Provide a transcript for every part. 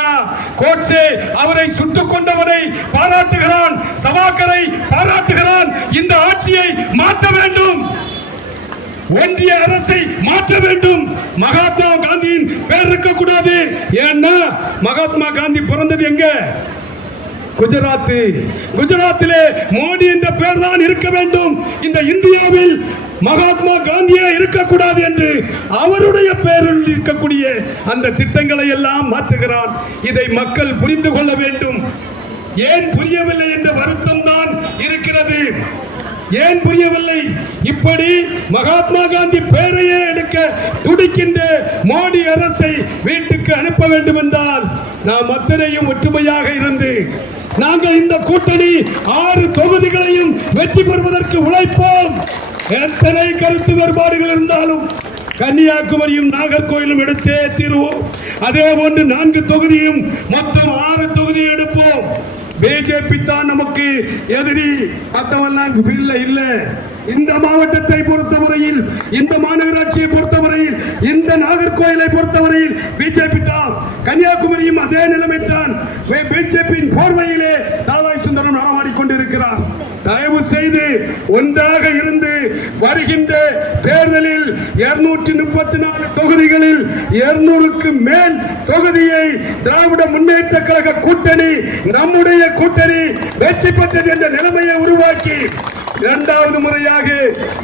பாராட்டுகிறான். கோட்சே அவரை சுட்டுக் கொண்டவரை பாராட்டுகிறான். சவாக்கரை பாராட்டுகிறான். இந்த ஆட்சியை மாற்ற வேண்டும். ஒன்றிய அரசை மாற்ற வேண்டும். மகாத்மா காந்தியின் பேர் இருக்கக்கூடாது. ஏன்னா மகாத்மா காந்தி பிறந்தது எங்க? குஜராத். குஜராத்திலே மோடி என்ற பெயர் தான் இருக்க வேண்டும். இந்த இந்தியாவில் மகாத்மா காந்தியே இருக்கக்கூடாது என்று அவருடைய பெயரில் இருக்கக்கூடிய அந்த திட்டங்களை எல்லாம் மாற்றுகிறான். இதை மக்கள் புரிந்து கொள்ள வேண்டும். ஏன் புரியவில்லை என்ற வருத்தம் தான் இருக்கிறது. ஏன் புரியவில்லை? இப்படி மகாத்மா காந்தி பெயரையே எடுக்க துடிக்கின்ற மோடி அரசை வீட்டுக்கு அனுப்ப வேண்டும் என்றால் நாம் அத்தனையும் ஒற்றுமையாக இருந்து நாங்கள் இந்த கூட்டணி 6 தொகுதிகளையும் வெற்றி பெறுவதற்கு உழைப்போம். எத்தனை கருத்து வேறுபாடுகள் இருந்தாலும் கன்னியாகுமரியும் நாகர்கோயிலும் எடுத்தே தீர்வோம். அதே போன்று 4 தொகுதியும் மொத்தம் 6 தொகுதியை எடுப்போம். பிஜேபி தான் நமக்கு எதிரி. மற்றவெல்லாம் இல்ல. இந்த மாவட்டத்தை பொறுத்தவரையில், இந்த மாநகராட்சியை பொறுத்தவரையில், இந்த நாகர்கோயிலை பொறுத்தவரையில் பிஜேபி தான். கன்னியாகுமரியும் அதே நிலைமை தான். பிஜேபியின் போர்வையிலே தாவாய் சுந்தரம் நடமாடிக்கொண்டிருக்கிறார். தயவு செய்து ஒன்றாக இருந்து வருகின்ற தேர்தலில் 234 தொகுதிகளில் 200க்கு மேல் தொகுதியை திராவிட முன்னேற்ற கழக கூட்டணி, நம்முடைய கூட்டணி வெற்றி பெற்றது என்ற நிலைமையை உருவாக்கி 2வது முறையாக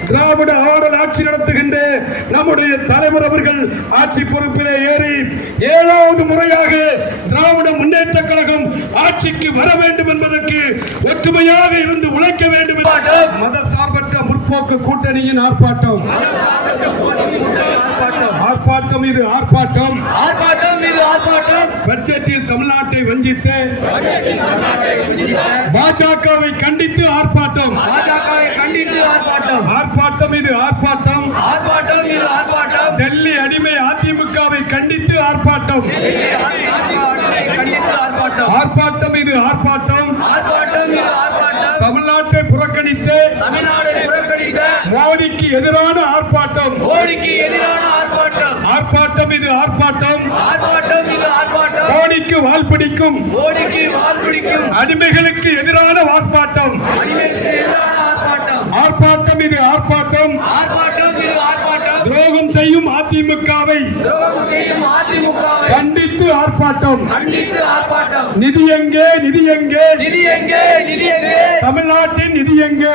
திராவிட ஆடல் ஆட்சி நடத்துகின்ற நம்முடைய தலைவர் அவர்கள் ஆட்சி பொறுப்பிலே ஏறி 7வது முறையாக திராவிட முன்னேற்ற கழகம் ஆட்சிக்கு வர வேண்டும் என்பதற்கு ஒற்றுமையாக இருந்து உழைக்க வேண்டும். மதசார்பற்ற முற்போக்கு கூட்டணியின் ஆர்ப்பாட்டம். ஆர்ப்பாட்டம் இது ஆர்ப்பாட்டம். பட்ஜெட்டில் தமிழ்நாட்டை வஞ்சித்த பாஜகவை கண்டித்து ஆர்ப்பாட்டம். ஆர்ப்பாட்டம் இது ஆர்ப்பாட்டம். டெல்லி அடிமை அதிமுகவை கண்டித்து ஆர்ப்பாட்டம். ஆர்ப்பாட்டம் இது ஆர்ப்பாட்டம். தமிழ்நாட்டை புறக்கணித்த மோடிக்கு எதிரான ஆர்ப்பாட்டம். ஆர்ப்பாட்டம் இது ஆர்ப்பாட்டம். மோடிக்கு வால் பிடிக்கும் அடிமைகளுக்கு எதிரான ஆர்ப்பாட்டம். ஆர்ப்பாட்டம் இது ஆர்ப்பாட்டம். துரோகம் செய்யும் அதிமுகவை கண்டித்து ஆர்ப்பாட்டம். நிதி எங்கே? நிதி எங்கே? தமிழ்நாட்டின் நிதி எங்கே?